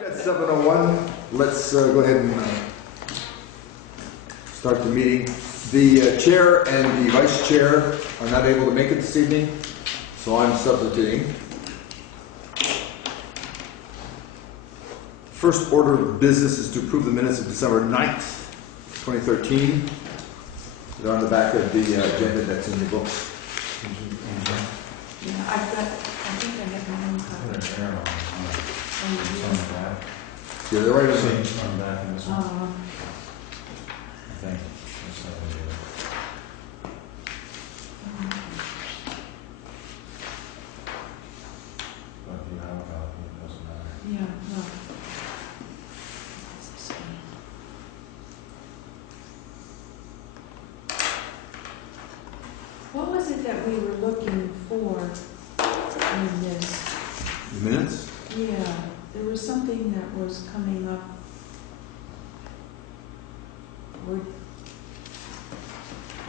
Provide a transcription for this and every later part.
At 7:01, let's go ahead and start the meeting. The chair and the vice chair are not able to make it this evening, so I'm substituting. First order of business is to approve the minutes of December 9th, 2013. They're on the back of the agenda that's in the books. Yeah, I think I have my own copy. Yeah, they're right on the on the back of this one. I think. That's how they do it. But if you have a copy, it doesn't matter. Yeah, no. What was it that we were looking for in this? The minutes? Yeah, there was something that was coming up. We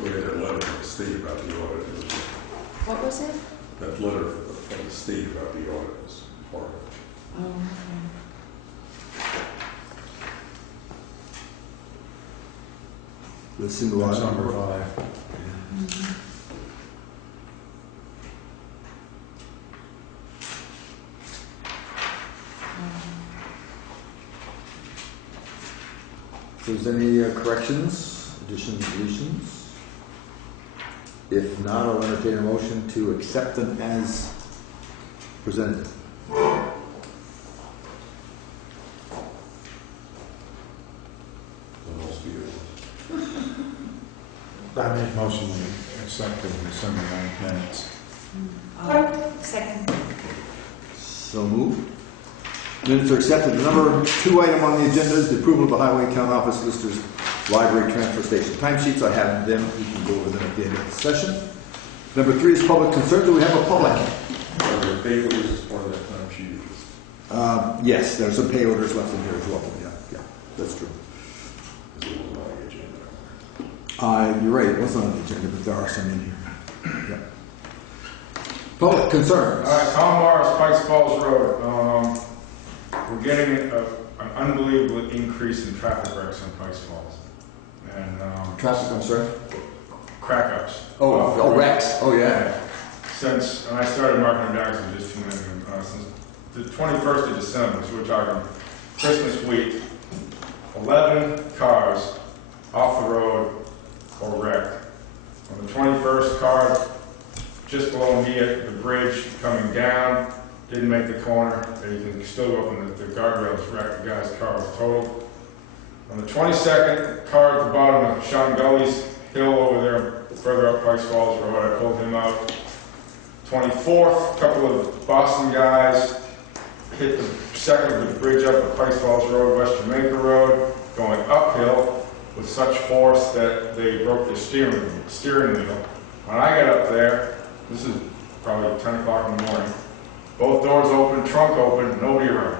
had a letter from the state about the audit. What was it? That letter from the state about the audit was part of it. Oh, okay. Let's see the That's line. number 5. Mm-hmm. If there's any corrections, additions, deletions? If not, I'll entertain a motion to accept them as presented. I make motion to accept the December 9th minutes. Second. So moved. Minutes are accepted. The number 2 item on the agenda is the approval of the Highway Account Office Listers Library Transfer Station timesheets. I have them. We can go over them at the end of the session. Number 3 is public concern. Do we have a public? The pay orders is part of that time sheet. Yes, there's some pay orders left in here as well. Yeah, that's true. It was on the agenda. You're right. It wasn't on the agenda, but there are some in here. Yeah. Public concerns. All right, Tom Morris, Pikes Falls Road. We're getting an unbelievable increase in traffic wrecks on Pikes Falls. And Traffic, I'm sorry? crack-ups. Oh, wrecks. Oh, yeah. Since, and I started marking them down because there's just too many of them. Since the 21st of December, so we're talking Christmas week, 11 cars off the road or wrecked. On the 21st, car just below me at the bridge coming down, didn't make the corner. You can still go up and the guardrails wrecked. The guy's car was totaled. On the 22nd, car at the bottom of Sean Gully's hill over there, further up Pikes Falls Road, I pulled him out. 24th, a couple of Boston guys hit the second of the bridge up at Pikes Falls Road, West Jamaica Road, going uphill with such force that they broke the steering wheel. When I got up there, this is probably 10 o'clock in the morning, both doors open, trunk open, nobody around.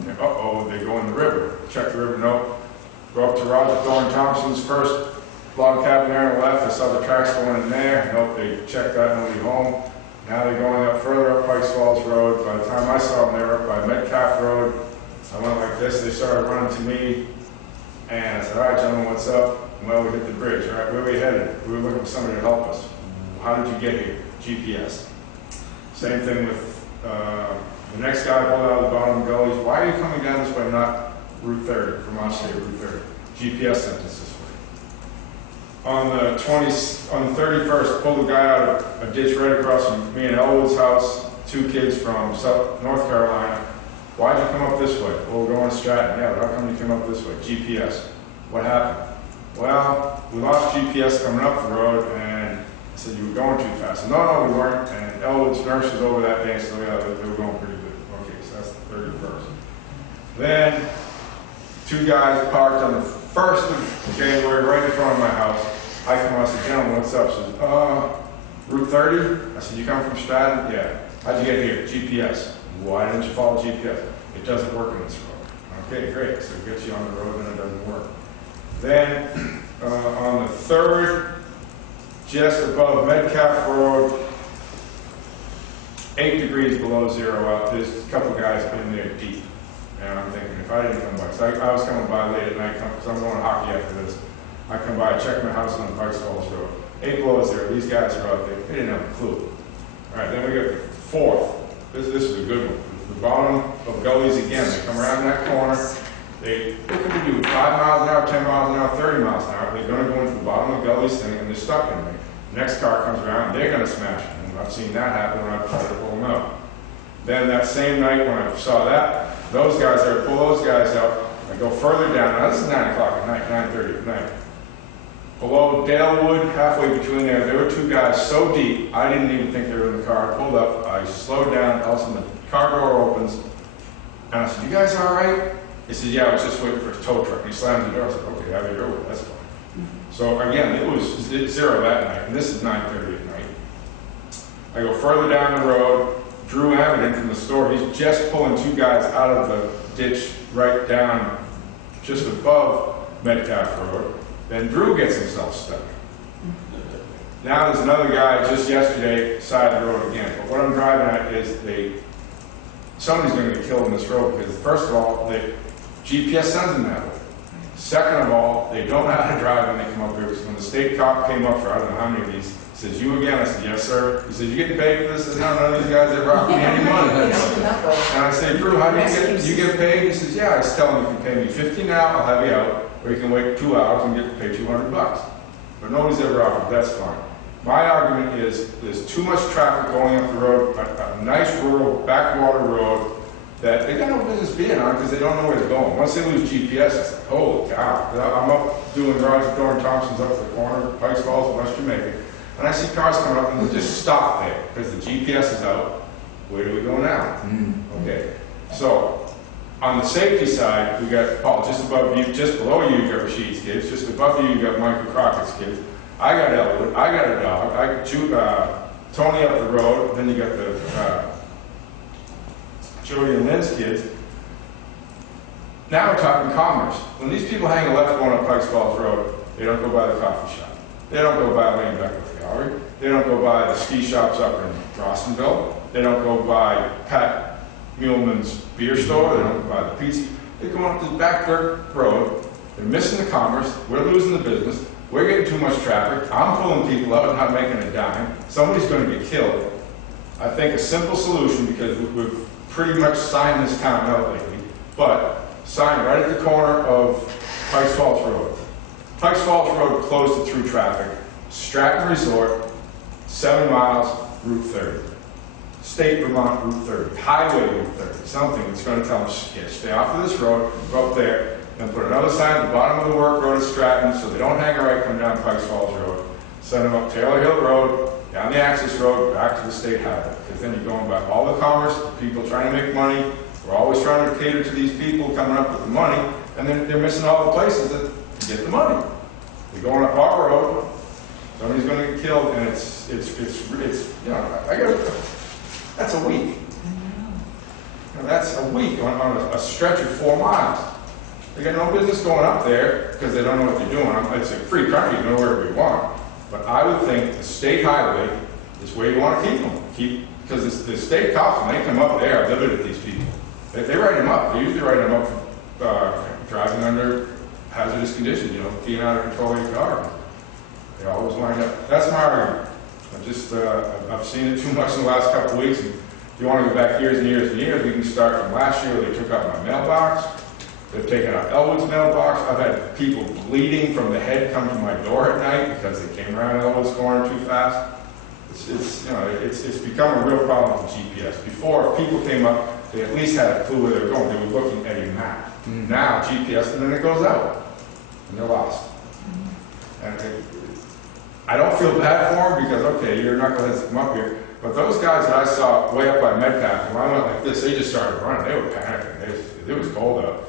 Okay, uh-oh, they go in the river. Check the river, nope. Go up to Roger Thorne Thompson's first log cabin there on the left. I saw the tracks going in there. Nope, they checked that, nobody home. Now they're going up further up Pikes Falls Road. By the time I saw them, they were up by Metcalf Road. I went like this, they started running to me. And I said, all right, gentlemen, what's up? Well, we hit the bridge. All right, where are we headed? We were looking for somebody to help us. How did you get here? GPS. Same thing with the next guy pulled out of the bottom of the gullies. Why are you coming down this way, not Route 30, from our state, Route 30? GPS sent us this way. On the 31st, pulled a guy out of a ditch right across from me and Elwood's house, 2 kids from North Carolina, Why'd you come up this way? Well, we're going to Stratton. Yeah, but how come you came up this way? GPS. What happened? Well, we lost GPS coming up the road, and I said, you were going too fast. No, we weren't. And Elwood's nurse was over that day, so yeah, they were going pretty good. Okay, so that's the 31st. Then, 2 guys parked on the 1st of January right in front of my house. I come out and said, gentlemen, what's up? She said, Route 30? I said, you come from Stratton? Yeah. How'd you get here? GPS. Why didn't you follow GPS? It doesn't work on this road. Okay, great. So it gets you on the road and it doesn't work. Then, on the 3rd, just above Metcalf Road, 8 degrees below zero out, there's a couple guys in there deep. And I'm thinking, if I didn't come by, so I was coming by late at night, because I'm going to hockey after this. I come by, check my house on Pikes Falls Road. 8 below zero, these guys are out there. They didn't have a clue. All right, then we got the 4th. This is a good one. The bottom of gullies again. They come around that corner. What can we do? 5 miles an hour, 10 miles an hour, 30 miles an hour. They're going to go into the bottom of gullies thing, and they're stuck in there. Next car comes around, they're going to smash it. And I've seen that happen when I've tried to pull them out. Then that same night when I saw that, those guys there, pull those guys out. I go further down. Now this is 9 o'clock at night, 9:30 at night. Below Dalewood, halfway between there were 2 guys so deep, I didn't even think they were in the car. I pulled up, I slowed down, all of a sudden the car door opens, and I said, you guys all right? He said, yeah, I was just waiting for a tow truck. He slammed the door. I said, okay, have your way, that's fine. So again, it was 0 that night, and this is 9:30 at night. I go further down the road, Drew Avenant from the store, he's just pulling 2 guys out of the ditch right down, just above Metcalf Road. Then Drew gets himself stuck. Now there's another guy just yesterday, side of the road again. But what I'm driving at is somebody's going to get killed in this road because first of all, the GPS sends them that way. Second of all, they don't know how to drive when they come up here. Because when the state cop came up for I don't know how many of these, he says, you again? I said, yes, sir. He said, you getting paid for this? I said, no, none of these guys ever offered me any money. And I said, Drew, how do you get paid? He says, yeah, I was telling him, you can pay me $50 now, I'll have you out. Or you can wait 2 hours and get paid $200. But nobody's ever offered, that's fine. My argument is there's too much traffic going up the road, a nice rural backwater road that they got no business being on because they don't know where they're going. Once they lose GPS, it's like, holy cow. I'm up doing Roger Thorne Thompson's up at the corner of Pikes Falls in West Jamaica, and I see cars coming up and they just stop there because the GPS is out. Where do we go now? Okay, so on the safety side, we got Paul just above you, just below you, you got Rashid's kids. Just above you, you got Michael Crockett's kids. I got Elwood. I got a dog. I got Tony up the road. Then you got the Jody and Lynn's kids. Now we're talking commerce. When these people hang a left going up Pikes Falls Road, they don't go by the coffee shop. They don't go by Lane Beckwith Gallery. They don't go by the ski shops up in Rawsonville. They don't go by Pat Muleman's beer store. They don't go by the pizza. They're going up this back dirt road. They're missing the commerce. We're losing the business. We're getting too much traffic. I'm pulling people out and not making a dime. Somebody's going to get killed. I think a simple solution, because we've pretty much signed this town out lately, but sign right at the corner of Pikes Falls Road. Pikes Falls Road closed to through traffic. Stratton Resort, 7 miles, Route 30. State Vermont Route 30, Highway Route 30, something that's going to tell them, stay off of this road, go up there, and put another sign at the bottom of the work road at Stratton so they don't hang a right, come down Pikes Falls Road, send them up Taylor Hill Road, down the access road, back to the state highway. Because then you're going by all the commerce, people trying to make money. We're always trying to cater to these people coming up with the money, and then they're missing all the places that to get the money. They're going up our road, somebody's going to get killed, and it's you know, that's a week. That's a week on a stretch of 4 miles. They got no business going up there because they don't know what they're doing. It's a free country, you can go wherever you want. But I would think the state highway is where you want to keep them. Because the state cops, when they come up, they are livid at these people. They write them up. They usually write them up for driving under hazardous conditions, you know, being out of control of your car. They always wind up. That's my argument. I've seen it too much in the last couple of weeks. And if you want to go back years and years and years, we can start from last year where they took out my mailbox. They've taken out Elwood's mailbox. I've had people bleeding from the head come to my door at night because they came around Elwood's corner too fast. It's become a real problem with GPS. Before, if people came up, they at least had a clue where they were going. They were looking at a map. Now, GPS, and then it goes out, and they're lost. And I don't feel bad for them because, okay, you're knuckleheads come up here, but those guys that I saw way up by Medpac, when I went like this, they just started running. They were panicking. It was cold out.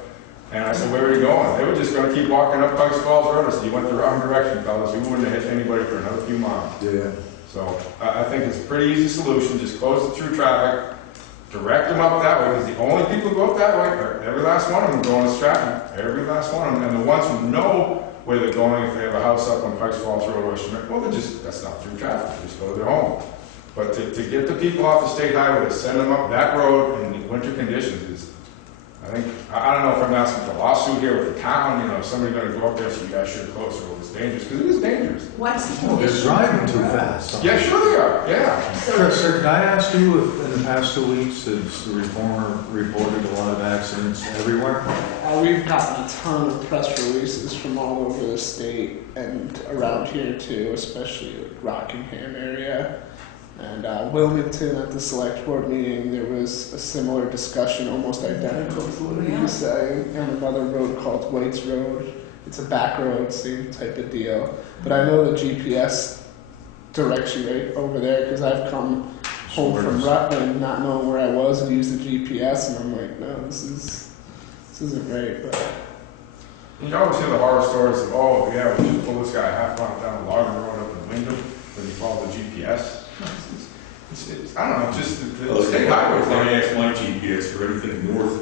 And I said, where are you going? They were just going to keep walking up Pikes Falls Road. I said, you went the wrong direction, fellas. You wouldn't have hit anybody for another few miles. Yeah. So I think it's a pretty easy solution. Just close the through traffic, direct them up that way, because the only people who go up that way are every last one of them going to Stratton. Every last one of them. And the ones who know where they're going, if they have a house up on Pikes Falls Road or Jamaica, well, that's not through traffic. They just go to their home. But to get the people off the state highway, to send them up that road in the winter conditions is, I don't know if I'm asking for a lawsuit here with the town, you know, somebody's going to go up there, so you guys should close the road. It's dangerous, because it is dangerous. What's the Oh, they're condition? driving too fast. Yeah, sure they are, yeah. Chris, sir, can I ask you if in the past 2 weeks, has the reformer reported a lot of accidents everywhere? We've gotten a ton of press releases from all over the state and around here too, especially like Rockingham area. And Wilmington at the select board meeting, there was a similar discussion, almost identical to what he was saying, on another road called White's Road. It's a back road, same type of deal. But I know the GPS directs you right over there because I've come home from Rutland not knowing where I was and used the GPS, and I'm like, no, this isn't right. But You always hear the horror stories of, oh, yeah, we just pulled this guy half mile down the logging road up in Wyndham because he followed the GPS. I don't know, just the state highways. When I ask my GPS for anything north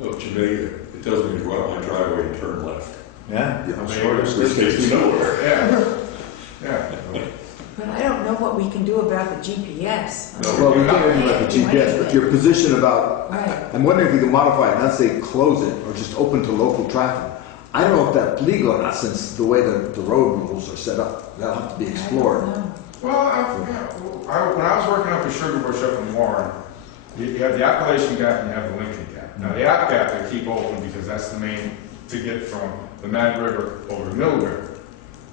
of Jamaica, it tells me to go out my driveway and turn left. Yeah, Yeah, I'm maybe sure it's Which takes me nowhere. Yeah. But I don't know what we can do about the GPS. No. Well, we can't argue about the GPS, but your position about, Right. I'm wondering if you can modify it, not say close it, or just open to local traffic. I don't know if that's legal or not, since the way the road rules are set up. That'll have to be explored. I don't know. Well, when I was working up in Sugar Bush up in Warren, you have the Appalachian Gap and you have the Lincoln Gap. Now the App Gap they keep open because that's the main to get from the Mad River over the Mill River.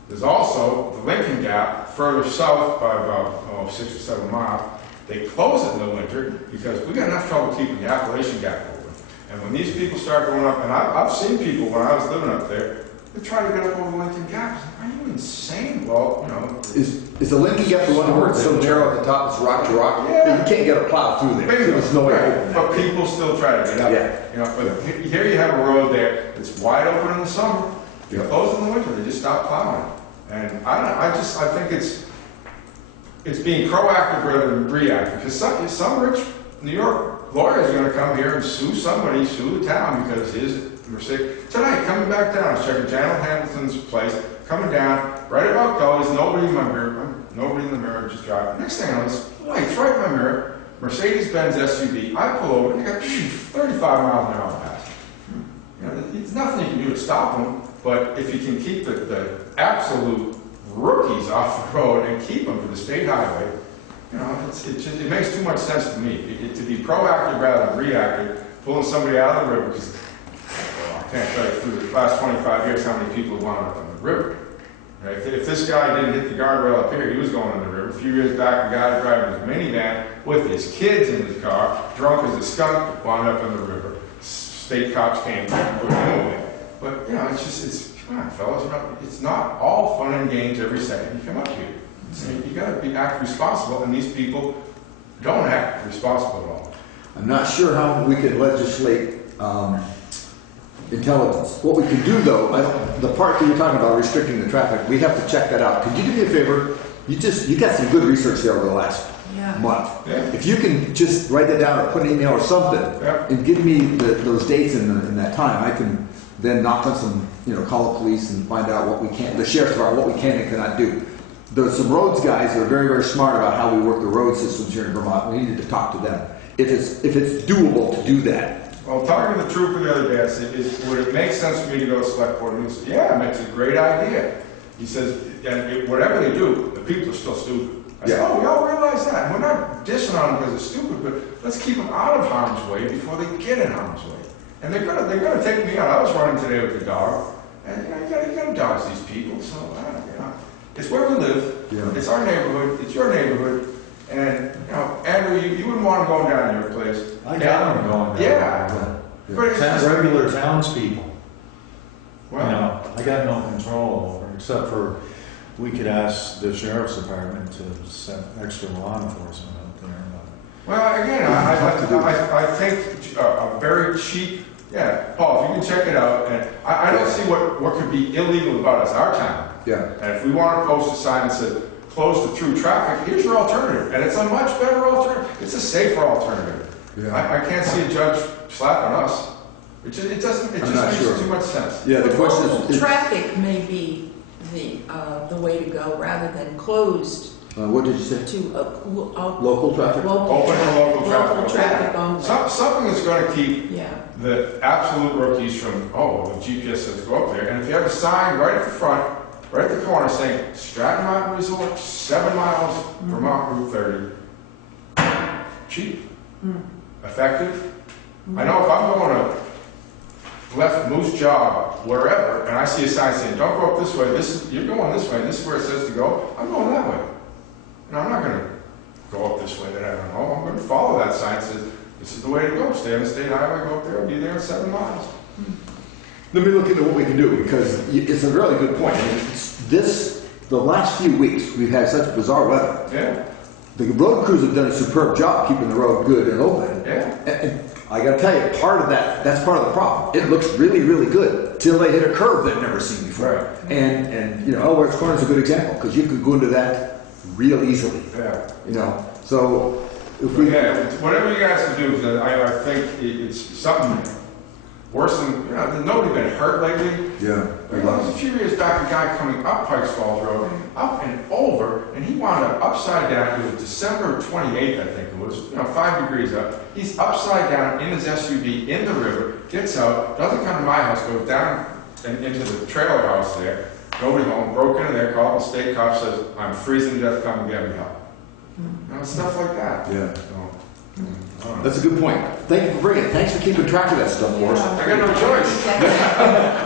There's also the Lincoln Gap further south by about 6 or 7 miles. They close it in the winter because we got enough trouble keeping the Appalachian Gap open. And when these people start going up, and I've seen people when I was living up there, they try to get up over the Lincoln Gap. I was like, are you insane? Well, you know. Is the Lincoln Gap the one where it's so narrow at the top, it's rock to rock? Yeah. You can't get a plow through there. Bingo. There's no way to Right. open But that. people still try to get up. Yeah. You know, but here you have a road there that's wide open in the summer. They close in the winter. They just stop plowing. And I think it's being proactive rather than reactive. Because some rich New York lawyer is going to come here and sue somebody, sue the town because his mistake. Tonight, coming back down, I was checking Channel Hamilton's place, coming down, right about Gully's, nobody in the mirror, just driving. Next thing I know, this light's right in my mirror, Mercedes-Benz SUV. I pull over, and they got 35 miles an hour past me. You know, there's nothing you can do to stop them, but if you can keep the absolute rookies off the road and keep them for the state highway, you know, it makes too much sense to me. To be proactive rather than reactive, pulling somebody out of the river, because I can't tell you through the last 25 years how many people wound up on the river. Right? If this guy didn't hit the guardrail up here, he was going in the river. A few years back, a guy driving his minivan with his kids in his car, drunk as a skunk, wound up in the river. State cops came and put him away. But, you know, come on, fellas, it's not all fun and games every second you come up here. You got to act responsible, and these people don't act responsible at all. I'm not sure how we can legislate intelligence. What we can do, though, the part that you're talking about restricting the traffic, we have to check that out. Could you do me a favor? You got some good research there over the last month. Yeah. If you can just write that down or put an email or something, and give me those dates in that time, I can then knock on some, call the police and find out what we can, the sheriff's department, what we can and cannot do. There's some roads guys that are very, very smart about how we work the road systems here in Vermont. We need to talk to them. If it's doable to do that. Well, talking to the trooper the other day, I said, would it make sense for me to go to select board? And he said, yeah, it makes a great idea. He says, and whatever they do, the people are still stupid. I said, oh, we all realize that. And we're not dissing on them because they're stupid, but let's keep them out of harm's way before they get in harm's way. And they're gonna take me out. I was running today with the dog, and you gotta dodge these people. So it's where we live. Yeah. It's our neighborhood. It's your neighborhood. And Andrew, you wouldn't want to go down to your place. I got them going down. Yeah. But it's just, Regular townspeople. well, You know, I got no control over, except for, we could ask the sheriff's department to send extra law enforcement out there. well, again, I think a very cheap, yeah, Paul, if you can check it out, and I don't see what could be illegal about us, our town. Yeah. And if we want to post a sign that says, close to through traffic, here's your alternative, and it's a much better alternative, it's a safer alternative. Yeah. I can't see a judge slapping us. It just I'm not makes sure. too much sense. Yeah, the question Local is, traffic may be the way to go rather than closed what did you say? to Local traffic? Open to local traffic. Local traffic only. Something that's going to keep Yeah. the absolute rookies from, oh, the GPS says go up there. And if you have a sign right at the front, right at the corner saying Stratton Mountain Resort, 7 miles Vermont Route 30. Cheap. Effective. I know if I'm going to left Moose Job, wherever, and I see a sign saying, don't go up this way, you're going this way, this is where it says to go, I'm going that way. And I'm not going to go up this way that I don't know. I'm going to follow that sign that says, this is the way to go. Stay on the state highway, go up there, I'll be there in 7 miles. Let me look into what we can do, because it's a really good point. I mean, the last few weeks, we've had such bizarre weather. Yeah, The road crews have done a superb job keeping the road good and open. yeah. And I gotta tell you, part of that's part of the problem. It looks really, really good till they hit a curve they've never seen before. Right. And you know, Elward's Corner is a good example, because you could go into that real easily. Yeah. You know, so if we Yeah, whatever you guys can do, because I think it's something worse than, you know, there's nobody been hurt lately. yeah, There was a few years back, a guy coming up Pikes Falls Road, up and over, and he wound up upside down. It was December 28th, I think it was, 5 degrees up. He's upside down in his SUV in the river, gets out, doesn't come to my house, goes down and into the trailer house there. Nobody home, broke into there, called the state cop, says, I'm freezing to death, come and get me help. Stuff like that. yeah. So, I don't know. That's a good point. Thank you for bringing it. Thanks for keeping track of that stuff for us. I got no choice.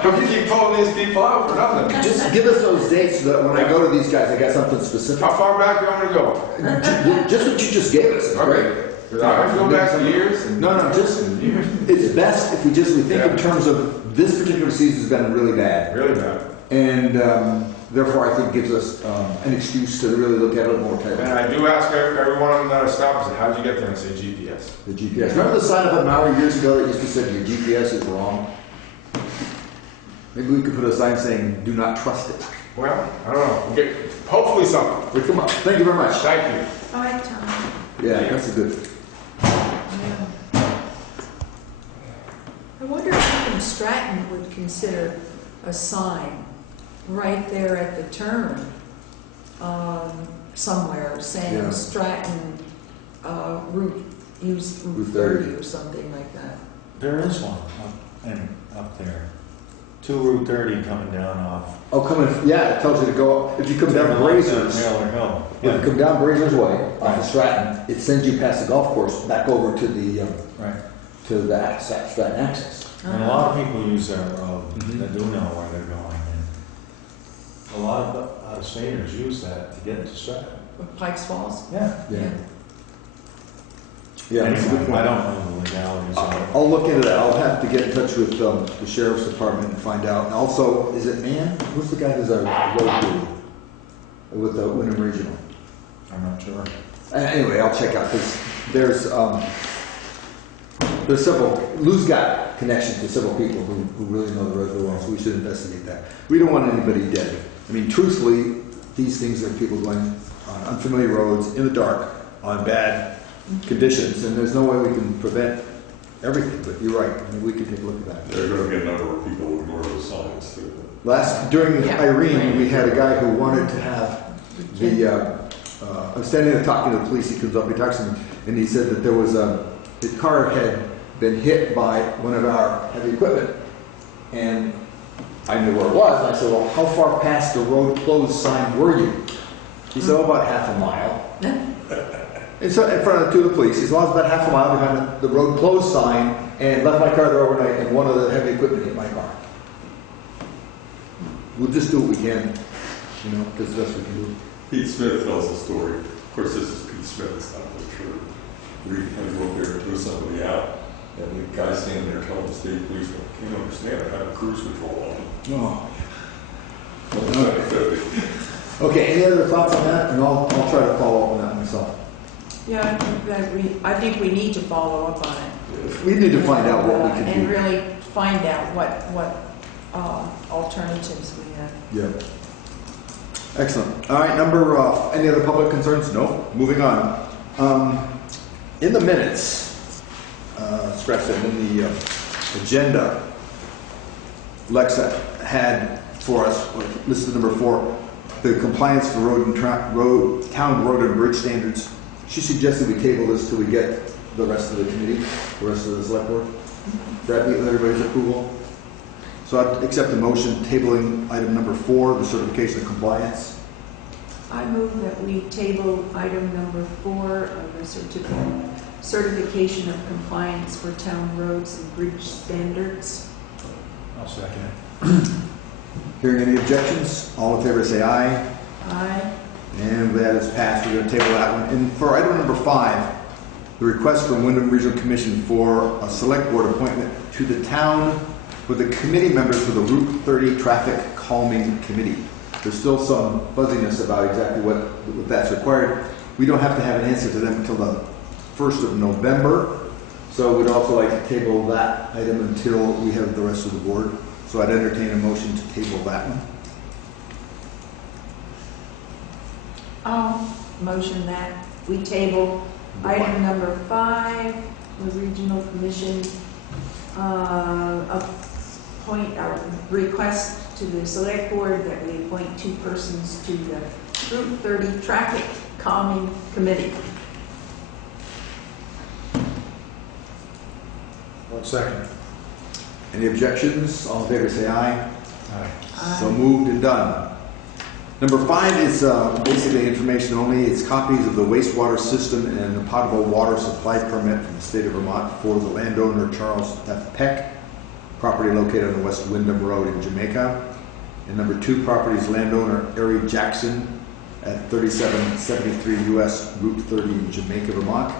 But you keep pulling these people out for nothing. Just give us those dates so that when I go to these guys, I got something specific. How far back do you want me to go? Just what you just gave us is great. Because I can go back years. And No, just, years. it's best if we think in terms of this particular season's been really bad. Really bad. And therefore, I think gives us an excuse to really look at it more And tightly. I do ask everyone that I stop, I say, how'd you get there? And I say GPS. The GPS. Remember the sign up at Maui years ago that used to say your GPS is wrong? Maybe we could put a sign saying, do not trust it. Well, I don't know. Okay, hopefully something. Well, come on. Thank you very much. Thank you. All right, Tom. Yeah, that's a good. Yeah. I wonder if even Stratton would consider a sign right there at the turn, somewhere saying Yeah. Stratton, use Route 30 or something like that. There is one up there. To Route 30 coming down off. Oh, yeah, it tells you to go, if you come down Brazers, Mailer Hill. if you come down Brazers Way, off of Stratton, it sends you past the golf course, back over to the, Right. to the Stratton access. And a lot of people use that road Mhm. that do know where they're going. And a lot of out-of-staters use that to get to Stratton. Pikes Falls? Yeah. Yeah. Yeah, that's a good Anyway, point. I don't know the legalities of it. I'll look into that. I'll have to get in touch with the sheriff's department and find out. And also, is it Mann? Who's the guy who's our road crew with the Wyndham Regional? I'm not sure. Anyway, I'll check out because there's several. Lou's got connections to several people who really know the road really well, so we should investigate that. We don't want anybody dead. I mean, truthfully, these things are people going on unfamiliar roads in the dark on bad conditions, and there's no way we can prevent everything. But you're right. I mean, we can take a look at that. There are going to be a number of people who ignore those signs too. During Yeah. Irene, we had a guy who wanted to have I'm standing there talking to the police. He comes up, he talks to me, and he said that there was his car had been hit by one of our heavy equipment, and I knew where it was. And I said, "Well, how far past the road closed sign were you?" He said, "Oh, about half a mile." And so in front of the police, he said, "Well, I was about half a mile behind the road closed sign, and left my car there overnight, and one of the heavy equipment hit my car." We'll just do what we can, because that's what we can do. Pete Smith tells a story. Of course, this is Pete Smith. It's not really true. we had to go up there and throw somebody out. And the guy standing there telling the state police, well, I can't understand, I have a cruise control on. Oh. So, Okay, any other thoughts on that? And I'll try to follow up on that myself. Yeah, I think we need to follow up on it. We need to find out what we can And do. really find out what alternatives we have. Yeah. Excellent. All right, any other public concerns? No. Moving on. In the minutes, scratch that, in the agenda, Lexa had for us, listed number 4, the compliance for town road and bridge standards. She suggested we table this till we get the rest of the committee, the rest of the select board. Does that meet with everybody's approval? So I'd accept the motion tabling item number 4, the certification of compliance. I move that we table item number 4 of the certification of compliance for town roads and bridge standards. I'll second it. Hearing any objections? All in favor say aye. Aye. And that is passed. We're going to table that one. And for item number 5, the request from Wyndham Regional Commission for a select board appointment to the town with the committee members for the Route 30 Traffic Calming Committee. There's still some fuzziness about exactly what that's required. We don't have to have an answer to them until the 1st of November. So we'd also like to table that item until we have the rest of the board. So I'd entertain a motion to table that one. I'll motion that we table item number 5, the regional commission request to the select board that we appoint 2 persons to the Route 30 Traffic Calming Committee. One second. Any objections? All in favor say aye. Aye. So moved and done. Number 5 is basically information only. It's copies of the wastewater system and the potable water supply permit from the state of Vermont for the landowner Charles F. Peck, property located on the West Wyndham Road in Jamaica. And number 2 property is landowner Ari Jackson at 3773 US Route 30 in Jamaica, Vermont.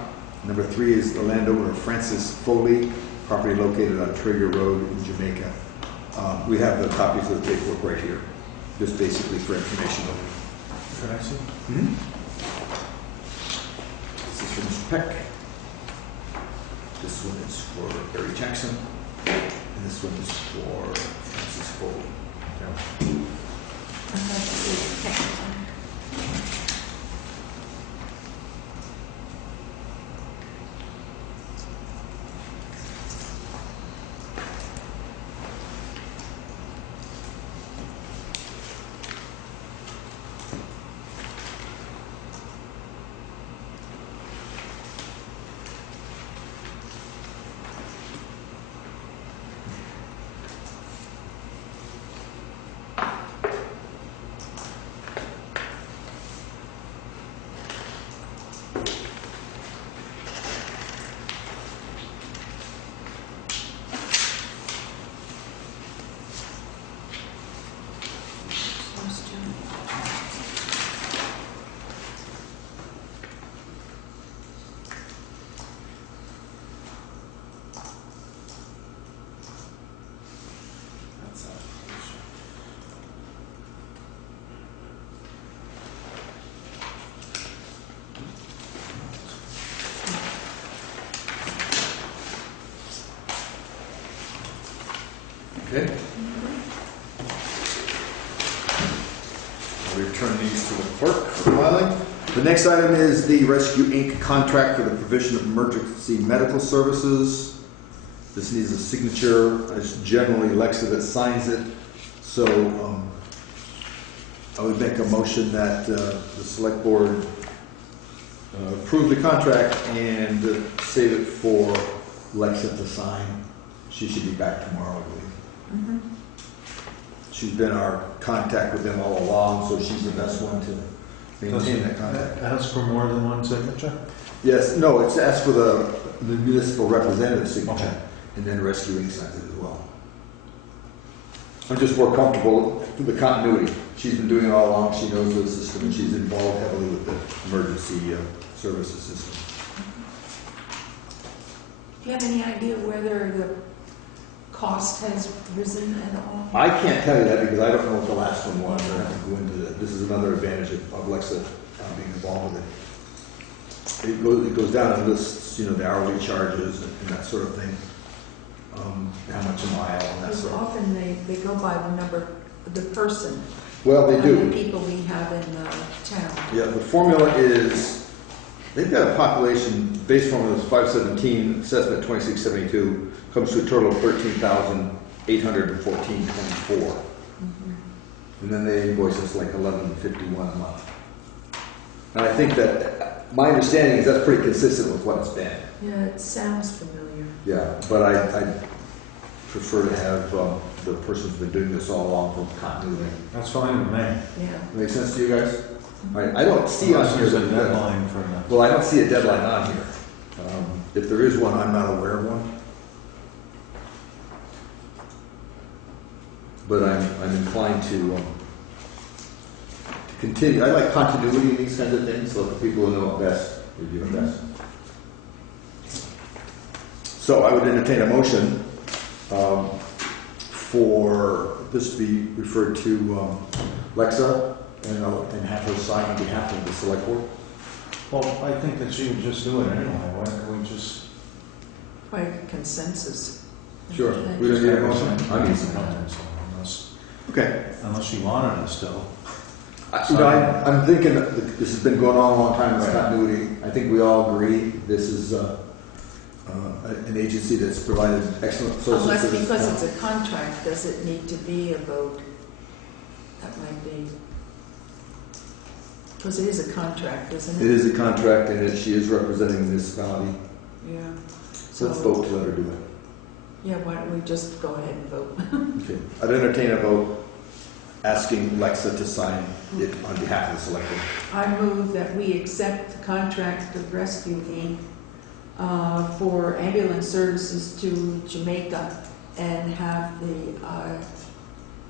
Number 3 is the landowner Francis Foley, property located on Traeger Road in Jamaica. We have the copies of the paperwork right here, just basically for information. Can I see? This is from Mr. Peck. This one is for Barry Jackson. And this one is for Francis Foley. Okay. I'll return these to the clerk for filing. The next item is the Rescue Inc. contract for the provision of emergency medical services. This needs a signature. It's generally Lexa that signs it. So I would make a motion that the select board approve the contract and save it for Lexa to sign. She should be back tomorrow, I believe. She's been our contact with them all along, so she's the best one to maintain that contact. Ask for more than one signature? Yes, no, it's asked for the municipal representative signature, Okay. and then Rescue Inc. signs it as well. I'm just more comfortable with the continuity. She's been doing it all along, she knows the system, and she's involved heavily with the emergency services system. Do you have any idea whether the cost has risen at all? I can't tell you that because I don't know what the last one was. I have to go into that. This is another advantage of Alexa being involved with it. It goes down and lists, you know, the hourly charges and that sort of thing. How much a mile and that Because sort of. often they go by the number, the person. Well, they How do. many people we have in the town. Yeah, the formula is, they've got a population, base formula is 517, assessment 2672, comes to a total of 13,814.24. And then they invoice us like 1151 a month. And I think that, my understanding is that's pretty consistent with what it's been. Yeah, it sounds familiar. Yeah, but I prefer to have the person who's been doing this all along for continuity. That's fine with me. Yeah. Make sense to you guys? All right, I don't see on Unless here there's a that- deadline for that. Well, I don't see a deadline on here. If there is one, I'm not aware of one. But I'm inclined to continue. I like continuity in these kinds of things, so the people who know it best review it best. So I would entertain a motion for this to be referred to Lexa and have her sign on behalf of the select board. Well, I think that she would just do it anyway. Why don't we just? By consensus. Sure. We don't need a motion? I need some. Unless, Okay. unless she wanted it still. I'm thinking that this has been going on a long time, this continuity. I think we all agree this is an agency that's provided excellent services. Unless to this because town. it's a contract, does it need to be a vote? That might be. Because it is a contract, isn't It it? is a contract and she is representing the municipality. Yeah. So let's vote to let her do it. Yeah, why don't we just go ahead and vote? Okay. I'd entertain a vote asking Lexa to sign it on behalf of the select board. I move that we accept the contract of Rescue Inc. For ambulance services to Jamaica and have the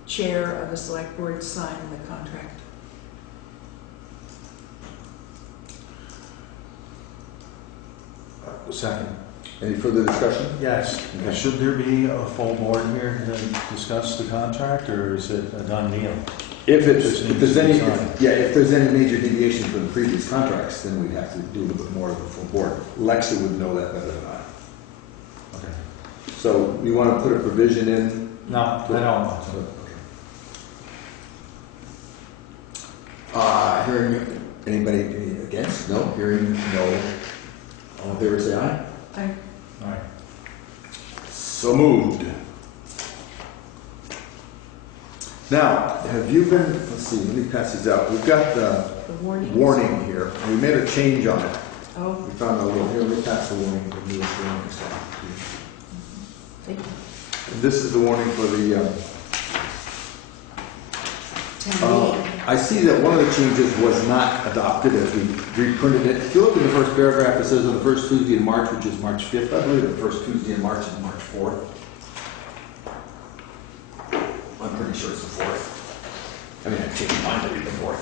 chair of the select board sign the contract. Second. Any further discussion? Yes. Okay. Should there be a full board here to discuss the contract, or is it a done deal? If Just needs there's to be any, signed. if there's any major deviation from the previous contracts, then we'd have to do a little bit more of a full board. Lexa would know that better than I. Okay. So we want to put a provision in? No, I don't want to. Hearing, anybody against? No. Hearing no. All in favor, say aye. I All right. So moved. Now, have you been, let's see, let me pass these out. We've got the the warning. warning here. We made a change on it. Oh, We found a little, here, let me pass the warning, the newest warning stuff. thank you. And this is the warning for the, Town meeting. I see that one of the changes was not adopted as we reprinted it. If you look in the first paragraph, it says on the first Tuesday in March, which is March 5th. I believe the first Tuesday in March is March 4th. I'm pretty sure it's the 4th. I mean, I changed mine to be the 4th.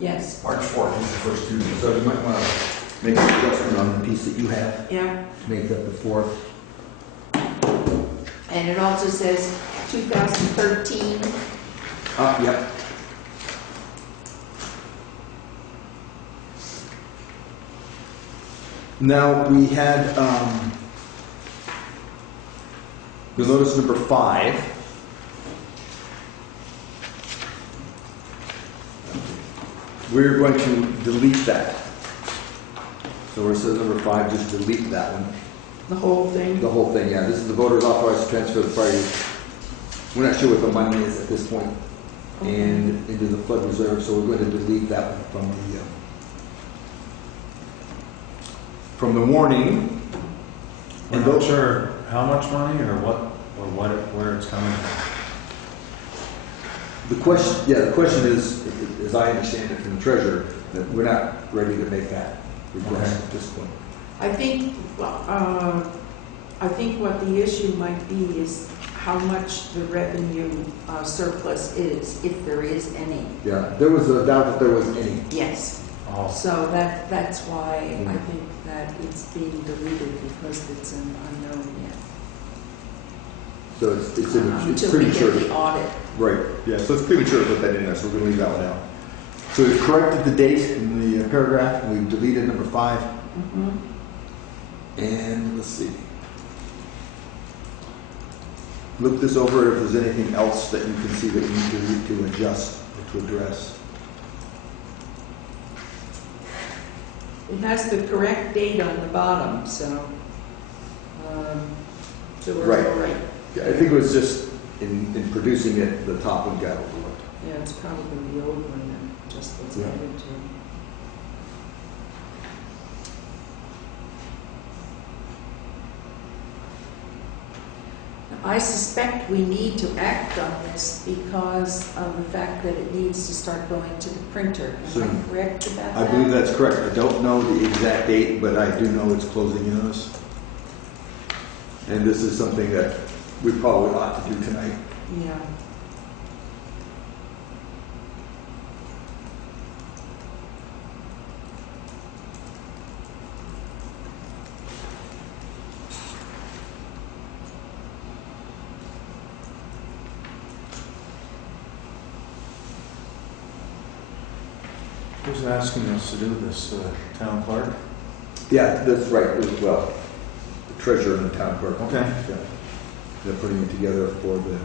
Yes. March 4th is the first Tuesday. So you might want to make an adjustment on the piece that you have Yeah. to make that the 4th. And it also says 2013. Yep. Now, we had, you'll notice number 5. We're going to delete that. So where it says number 5, just delete that one. The whole thing. The whole thing, yeah. This is the voters authorized to transfer the prior. We're not sure what the money is at this point, and into the flood reserve, so we're going to delete that one from the warning. We're not sure how much money or where it's coming from. The question is, as I understand it from the treasurer, that we're not ready to make that request at this point. I think what the issue might be is how much the revenue surplus is, if there is any. Yeah, there was a doubt that there was any. Yes. Oh, So that's why I think that it's being deleted, because it's an unknown yet. So it's Until we premature. get the audit. Right, yeah, so it's premature to put that in there, so we're gonna leave that one out. So we've corrected the date in the paragraph, and we've deleted number 5. Mhm. And let's see. Look this over if there's anything else that you can see that you need to adjust or to address. It has the correct date on the bottom, so we're Right. all right. Yeah, I think it was just in producing it, the top one got overlooked. Yeah, it's probably the old one that just was Yeah. added to. I suspect we need to act on this because of the fact that it needs to start going to the printer. Am Soon. I correct about I that? believe that's correct. I don't know the exact date, but I do know it's closing in on us. And this is something that we probably ought to do tonight. Yeah. who's asking us to do this, town clerk? Yeah, that's right, as well. The treasurer and the town clerk. Okay. Yeah. They're putting it together for the.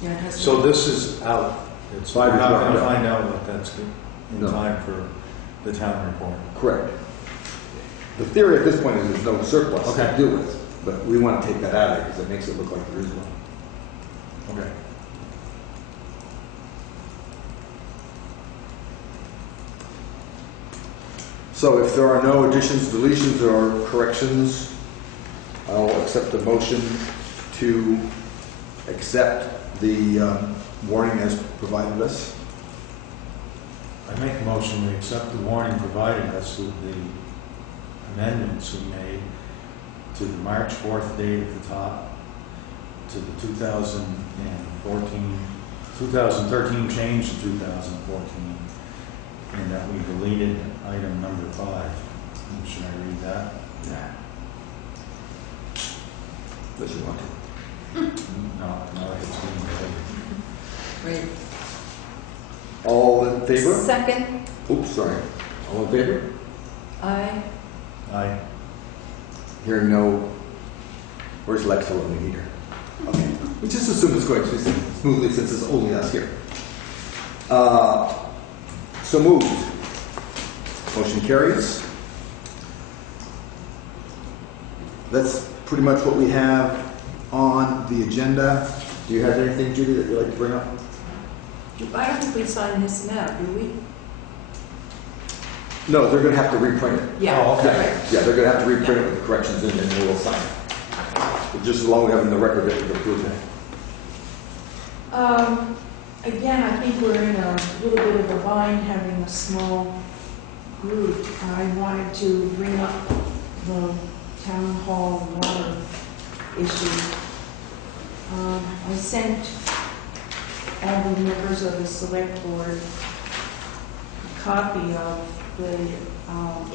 Yeah, it has to So be- this is out, it's, we're 5 is not marked gonna out. find out what that's good in No. time for the town report. Correct. The theory at this point is there's no surplus Okay. to do with, but we want to take that out of it because it makes it look like there is one. Okay. So if there are no additions, deletions, or corrections, I'll accept the motion to accept the warning as provided us. I make a motion, we accept the warning provided us with the amendments we made to the March 4th date at the top, to the 2013 change to 2014, and that we deleted item number 5. Should I read that? Yeah. Unless you want to. No, it's being deleted. Right. All in favor? Second, Oops, sorry. All in favor? I, Aye. Hearing no. Where's Lex when we need her? Okay. We just assume it's going smoothly since it's only us here. So moved. Motion carries. That's pretty much what we have on the agenda. Do you have anything, Judy, that you'd like to bring up? I don't think we signed this now, do we? No, they're going to have to reprint it. Yeah. Oh, okay. right. Yeah, they're going to have to reprint it with the corrections in, and we'll sign it. But just as long as we have it in the record that we've approved it. Again, I think we're in a little bit of a bind having a small group. I wanted to bring up the town hall water issue. I sent all the members of the select board a copy of the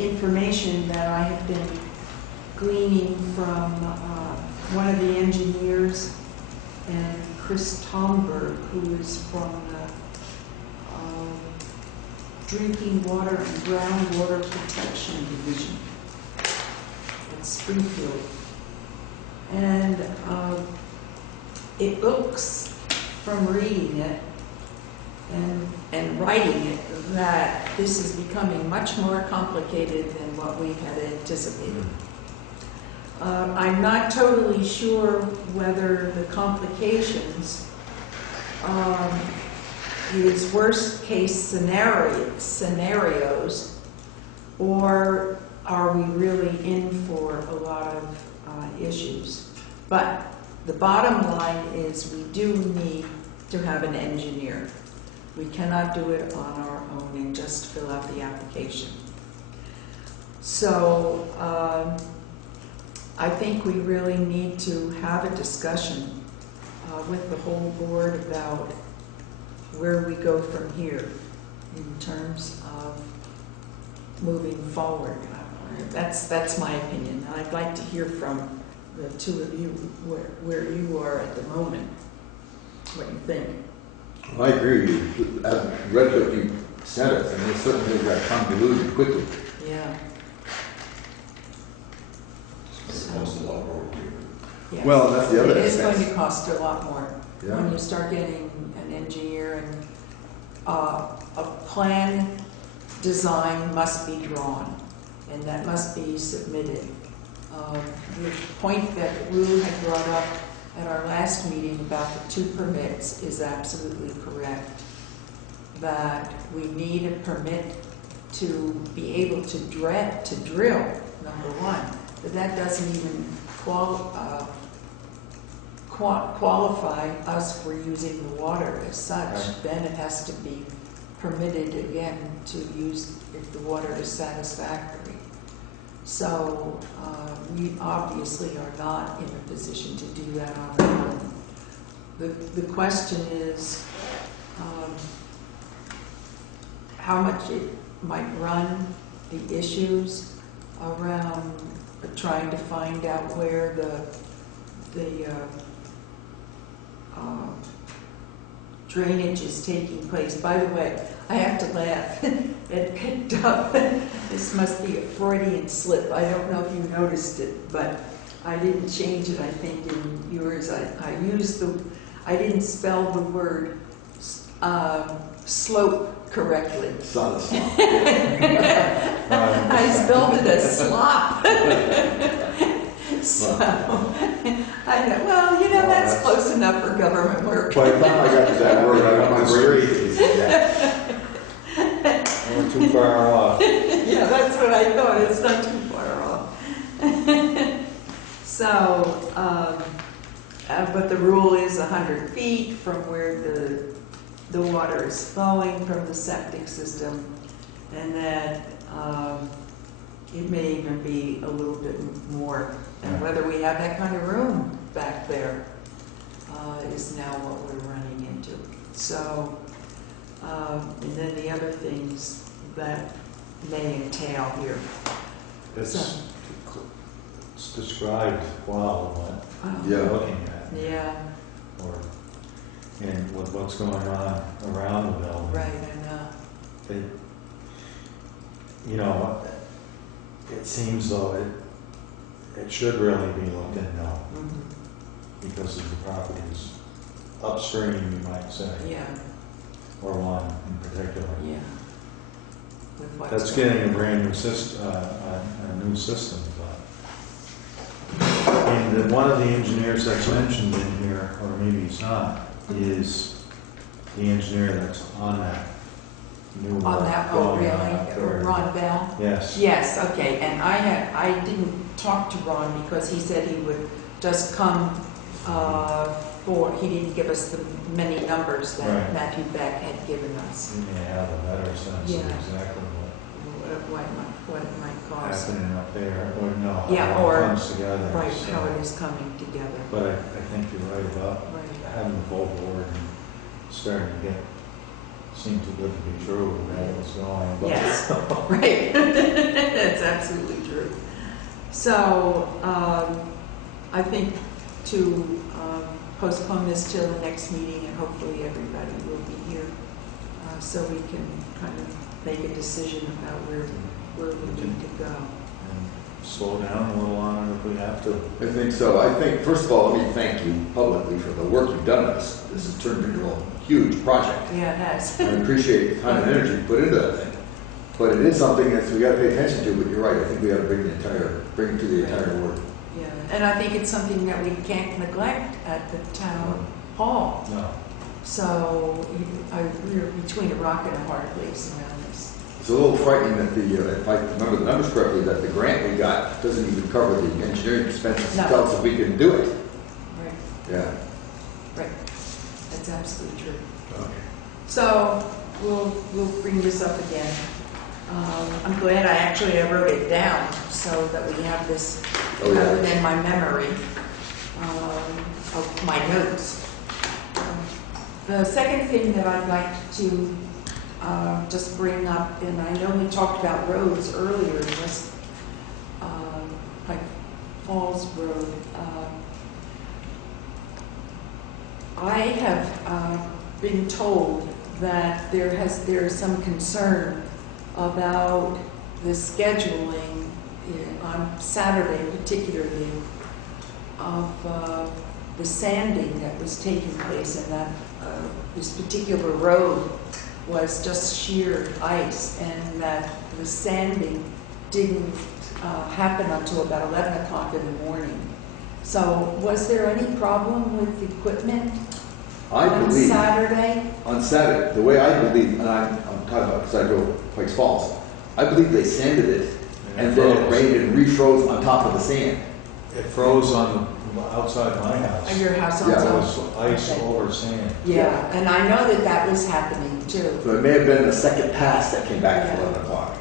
information that I have been gleaning from one of the engineers and Chris Tomberg, who is from the Drinking Water and Groundwater Protection Division at Springfield. And it looks, from reading it and writing it, that this is becoming much more complicated than what we had anticipated. I'm not totally sure whether the complications is worst case scenarios, or are we really in for a lot of issues. But the bottom line is we do need to have an engineer. We cannot do it on our own and just fill out the application. So I think we really need to have a discussion with the whole board about where we go from here in terms of moving forward. That's my opinion. I'd like to hear from the two of you where you are at the moment. What you think? I agree with you. As read what you said it, and it certainly got convoluted quickly. Yeah. It costs a lot more. Yes. Well, that's the other It is going aspect. to cost a lot more Yeah. when you start getting an engineer, and a plan design must be drawn, and that must be submitted. The point that Lou had brought up at our last meeting about the 2 permits is absolutely correct. That we need a permit to be able to drill, number one. But that doesn't even qualify us for using the water as such. Right. Then it has to be permitted again to use if the water is satisfactory. So we obviously are not in a position to do that on our own. The question is how much it might run, the issues around trying to find out where the drainage is taking place. By the way, I have to laugh. It picked up. This must be a Freudian slip. I don't know if you noticed it, but I didn't change it. I think in yours, I didn't spell the word slope correctly. Son of slop. I spelled it as slop. So, I know, well, you know, that's close enough for government work. By the time I got to that word, I got my brain. We're too far off. Yeah, that's what I thought. It's not too far off. So, but the rule is 100 feet from where the water is flowing from the septic system, and that it may even be a little bit more. And whether we have that kind of room back there is now what we're running into. So, and then the other things that may entail here. It's described well what Yeah. you're looking at. Yeah, Or, and with what's going on around the building. right, and They, you know, it seems though it should really be looked into because of the properties upstream, you might say, yeah, or one in particular. yeah. With what's That's going getting a on. brand new system, a new system, but. And one of the engineers that's mentioned in here, or maybe he's not, is the engineer that's on that new work. On that, oh, going on up really? there. Ron Bell? Yes. Yes, okay, and I didn't talk to Ron because he said he would just come he didn't give us the many numbers that Right. Matthew Beck had given us. You may have a better sense Yeah. of exactly What it might what's cost. happening up there, or no, Yeah, how or- it comes together. Right, so. how it is coming together. But I think you're right about Right. having the full board and starting to get, seemed too good to be true, that it was going. But Yes, right. That's absolutely true. So, I think to postpone this till the next meeting, and hopefully everybody will be here, so we can kind of make a decision about where we need to go. And slow down a little on it if we have to. I think so. I think, first of all, let me thank you publicly for the work you've done on this. This has turned into a huge project. Yeah, it has. I appreciate the time and energy you put into that thing. But it is something that we got to pay attention to, but you're right. I think we got to bring it to the entire board. Yeah, and I think it's something that we can't neglect at the town hall. No. So we're between a rock and a hard place around this. It's a little frightening that if I remember the numbers correctly, that the grant we got doesn't even cover the engineering expenses No. to tell us if we can do it. Right, Yeah. right. That's absolutely true. Okay. So we'll bring this up again. I'm glad I wrote it down so that we have this Oh, yeah. other than my memory of my notes. The second thing that I'd like to just bring up, and I know we talked about roads earlier, was like Falls Road. I have been told that there's some concern about the scheduling on Saturday particularly of the sanding that was taking place, and that this particular road was just sheer ice, and that the sanding didn't happen until about 11 o'clock in the morning. So was there any problem with equipment I on believe, Saturday? on Saturday, the way I believe, and I'm talking about because I drove Pikes Falls, I believe they sanded it and then it rained and refroze on top of the sand. It froze on the outside my house. At your house on Yeah, It top? was ice Okay. over sand. Yeah, and I know that that was happening too. So it may have been the second pass that came back at Yeah. 11 o'clock.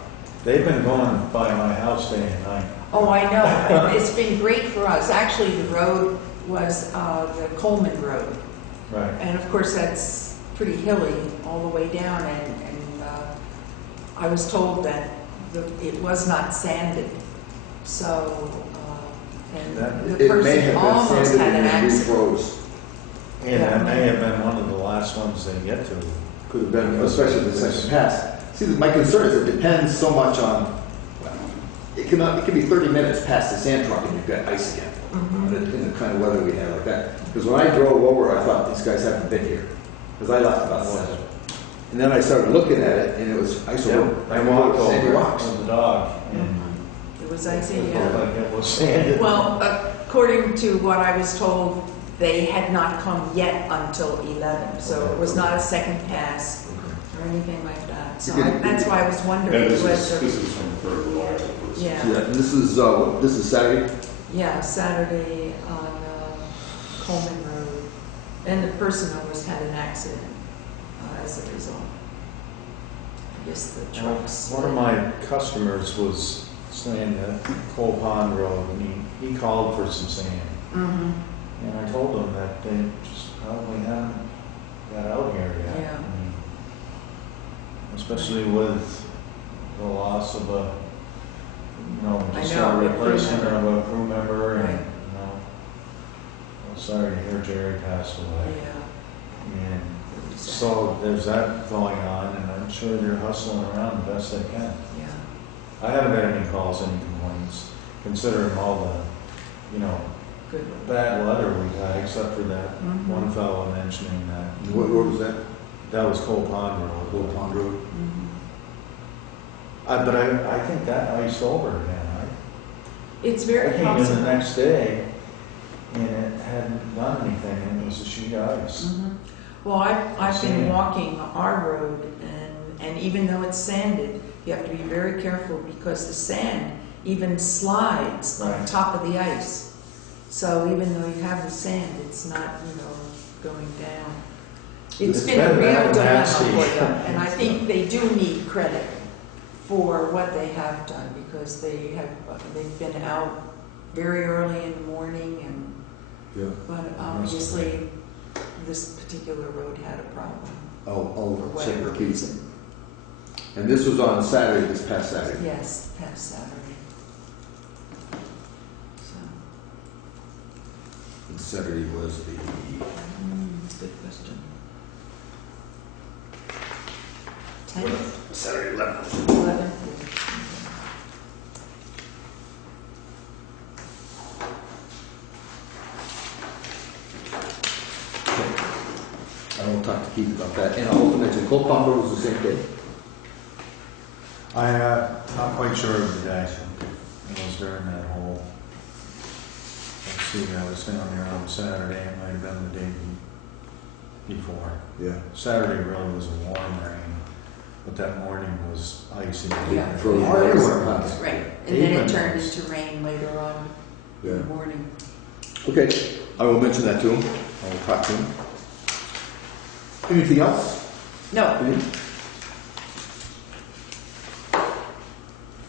They've been going by my house day and night. Oh, I know, and it's been great for us. Actually, the road was the Coleman Road. Right. And of course, that's pretty hilly all the way down, and I was told that it was not sanded. So, and the It may person have been almost sanded had an and then accident. refroze. And Yeah. that may have been one of the last ones they get to. Could have been, especially the second pass. See, my concern is it depends so much on, well, it can be 30 minutes past the sand truck and you've got ice again. Mhm. In the kind of weather we had like that. Because when I drove over, I thought, these guys haven't been here. Because I left about 7. And then I started looking at it, and it was ice over. I walked sandy over rocks. with the dog, and It was icy, it looked yeah. like it was sanded. Well, according to what I was told, they had not come yet until 11, so it was not a second pass or anything like that. So that's why I was wondering And this whether, is from third reliable. yeah, Yeah, and this is Saturday. yeah, Saturday on Coleman Road. And the person almost had an accident as a result. I guess the trucks. One of my customers was saying that Cole Pond Road, and he called for some sand. Mm-hmm, And I told him that they just probably haven't got out here yet. Yeah. I mean, especially with the loss of a, I just know, a a crew replacement member. of a crew member, and, Right. I'm sorry to hear Jerry passed away. yeah. And so there's that going on, and I'm sure they're hustling around the best they can. Yeah. I haven't had any calls, any complaints, considering all the, Good. bad weather we've had, except for that Mhm. one fellow mentioning that. What road was that? That was Cole Pond Road. Little Pond Road. Mhm. But I think that iced over again, right? It's I very came in the possible. next day, and it hadn't done anything, and it was a sheet of ice. Mhm. Well, I've been Sand. walking our road, and even though it's sanded, you have to be very careful because the sand even slides on Right. top of the ice. So even though you have the sand, it's not, going down. It's It's been a been real that dilemma nasty. for them, and I think they do need credit for what they have done because they've been out very early in the morning and Yeah. but obviously, this particular road had a problem I'll for check whatever the keys. reason. And this was on Saturday, this past Saturday. Yes, past Saturday. So, And Saturday was the, that's a good question. 10th, Saturday 11th. 11th? I will talk to Keith about that. And I'll also mention Cole Pond Road was the same day. I'm not quite sure of the day. It was during that whole, let's see, I was down there on Saturday, it might have been the day before. Yeah. Saturday really was a warm rain, but that morning was icy. Yeah. For Yeah, everywhere, it was- huh? Right, and then Even it turned was- into rain later on in Yeah. the morning. Okay, I will mention that to him. I will talk to him. Anything else? No,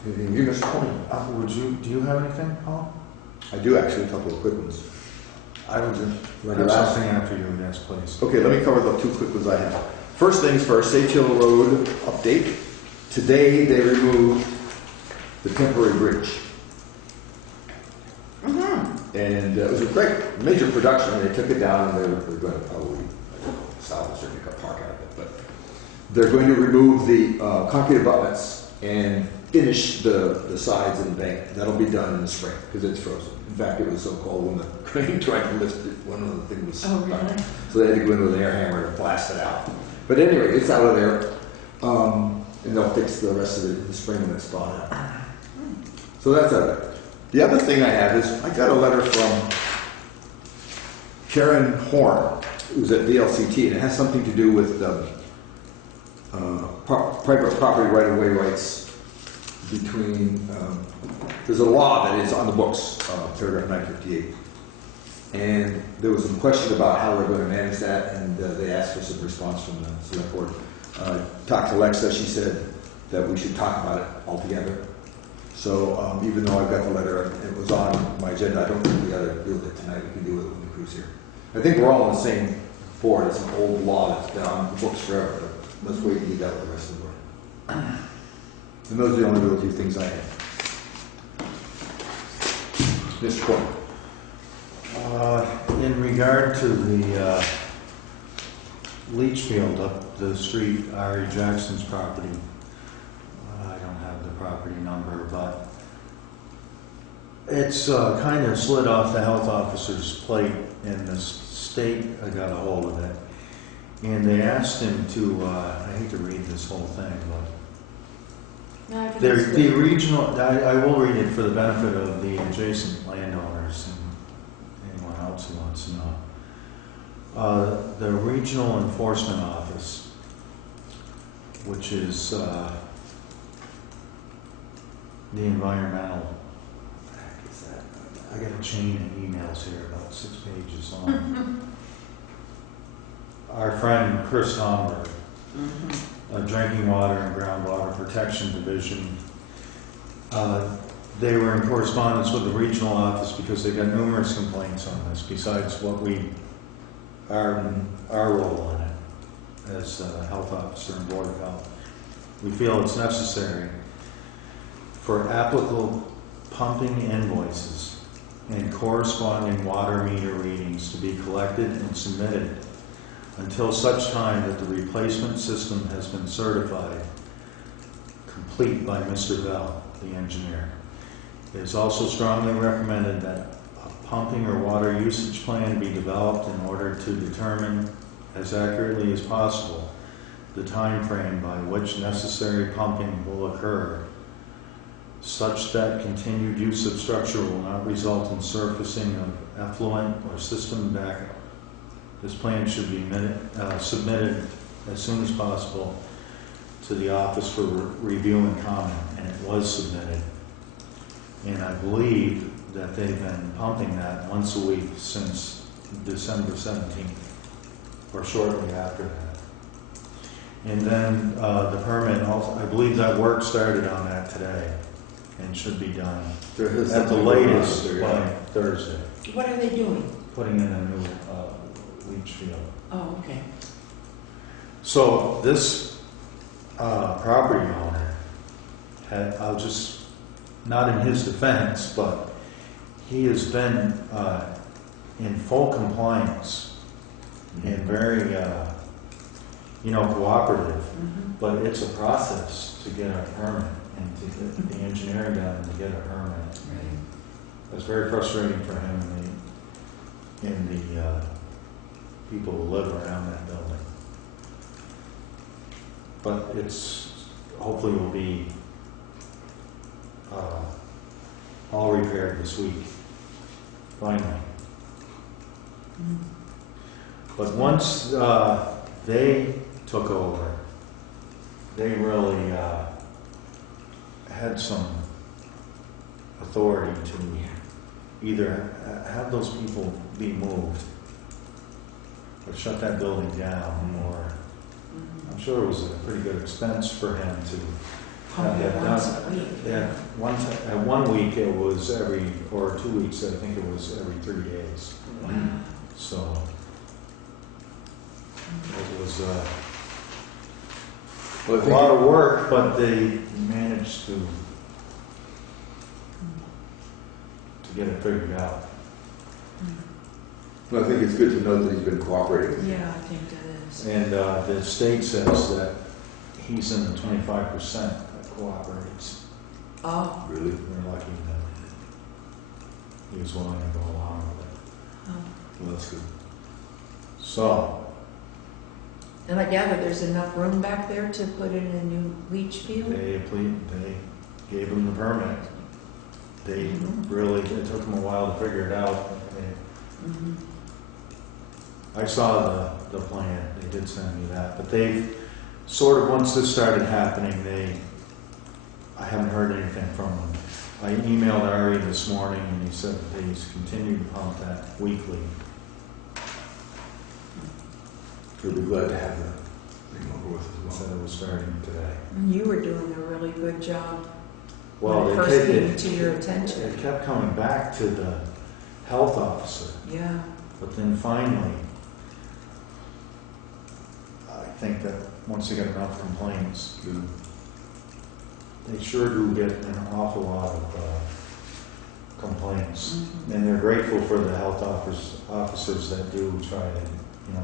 Anything you, Mr. Coleman? Do you have anything, Paul? I do actually, a couple of quick ones. I would just, Ready have last? something after you, yes, please. Okay, let me cover the two quick ones I have. First things first, Sage Hill Road update. Today, they removed the temporary bridge. And it was a great, major production. They took it down and they're going to probably salvage or make a park out of it. But they're going to remove the concrete abutments and finish the sides and the bank. That'll be done in the spring because it's frozen. In fact, it was so cold when the crane tried to lift it, one of the things was Oh, really? so they had to go in with an air hammer to blast it out. But anyway, it's out of there. And they'll fix the rest of it in the spring when it's thawed out. So that's out of there. The other thing I have is I got a letter from Karen Horn, who's at VLCT, and it has something to do with private property right-of-way rights between, there's a law that is on the books, paragraph 958. And there was some question about how we're going to manage that, and they asked for some response from the select board. Talked to Alexa, she said that we should talk about it all together. So even though I've got the letter, it was on my agenda, I don't think we got to deal with it tonight. We can deal with it when the crew's here. I think we're all on the same board. It's an old law that's been on the books forever, but let's wait and get that with the rest of the board. And those are the only real two things I have. Mr. Corbin. In regard to the leach field up the street, Ari Jackson's property, I don't have the property number, but it's kind of slid off the health officer's plate, and the state got a hold of it. And they asked him to, I hate to read this whole thing, but No, I think it's the good. regional, I will read it for the benefit of the adjacent landowners and anyone else who wants to know. The Regional Enforcement Office, which is the environmental, what the heck is that? I got a chain of emails here, about 6 pages long. Our friend Chris Homberg, Drinking Water and Groundwater Protection Division, they were in correspondence with the regional office because they got numerous complaints on this, besides what our role in it as a health officer and board of health. We feel it's necessary for applicable pumping invoices and corresponding water meter readings to be collected and submitted until such time that the replacement system has been certified complete by Mr. Bell, the engineer. It is also strongly recommended that a pumping or water usage plan be developed in order to determine as accurately as possible the time frame by which necessary pumping will occur, such that continued use of structure will not result in surfacing of effluent or system backup. This plan should be submitted as soon as possible to the office for review and comment, and it was submitted. And I believe that they've been pumping that once a week since December 17th, or shortly after that. And then the permit, also, I believe that work started on that today and should be done at the latest by Thursday, What are they doing? putting in a new leach field. Oh, okay. So this property owner had, I'll just, not in his defense, but he has been in full compliance and very, cooperative. But it's a process to get a permit and to get the engineering done and to get a permit. It's very frustrating for him and the people who live around that building. But it's, hopefully will be all repaired this week, finally. But once they took over, they really had some authority to either have those people be moved or shut that building down, or I'm sure it was a pretty good expense for him to pump it Yeah, once a week. Yeah, at 1 week it was or 2 weeks, I think it was every 3 days. Wow. So it was Well, I a think- lot of work, but they managed to get it figured out. Well, I think it's good to know that he's been cooperating with you. Yeah, I think that is. And the state says that he's in the 25% that cooperates. Oh, Really? We're lucky that he was willing to go along with it. oh. Well, that's good. So, And I gather there's enough room back there to put in a new leach field? they gave him the permit. They really, it took them a while to figure it out. Mhm. I saw the plan, they did send me that, but they've sort of, once this started happening, I haven't heard anything from them. I emailed Ari this morning and he said that he's continued to pump that weekly. He'll be glad to have that thing over with He as said well. it was starting today. And you were doing a really good job Well, when it they first kept came to your attention. it kept coming back to the health officer, Yeah. but then finally, I think that once they get enough complaints, they sure do get an awful lot of complaints. Mhm. And they're grateful for the health officers that do try to,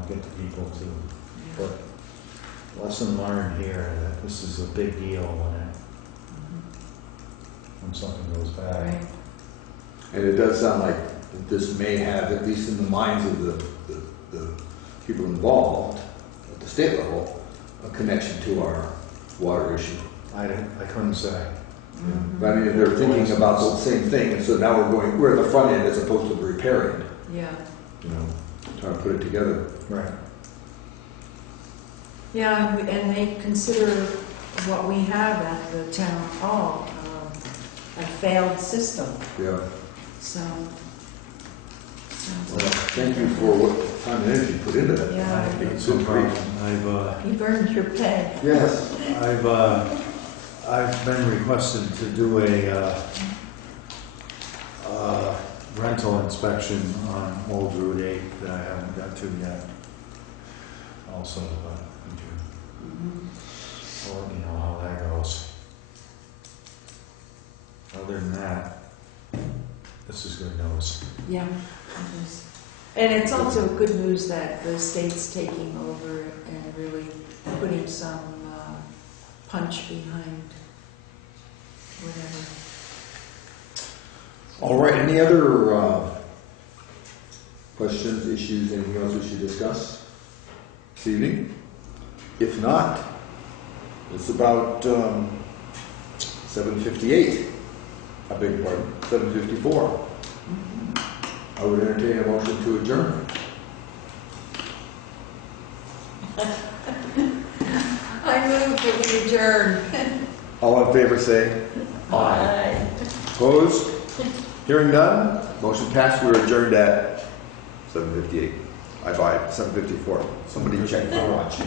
get the people to. Yeah. But lesson learned here that this is a big deal when something goes Mhm. bad. Right. And it does sound like this may have, at least in the minds of the people involved at the state level, a connection to our water issue. I couldn't say. Mhm. I mean, they're thinking about the same thing, and so now we're at the front end as opposed to the repair end, Yeah. trying to put it together. Right. Yeah, and they consider what we have at the town hall a failed system, Yeah. so. Well, thank you for what time and energy you put into that. Yeah. That's no problem. You've earned your pay. Yes. I've been requested to do a rental inspection on Old Route 8 that I haven't got to yet. Also, I'll let you know how that goes. Other than that, this is good news. Yeah. It is. And it's also good news that the state's taking over and really putting some punch behind whatever. All right, any other questions, issues, anything else we should discuss this evening? If not, it's about 7:58. I beg your pardon, 7:54. I would entertain a motion to adjourn. I move that we adjourn. All in favor say Aye. opposed. Hearing none, motion passed. We're adjourned at 7:58. I buy 7:54. Somebody check my watch.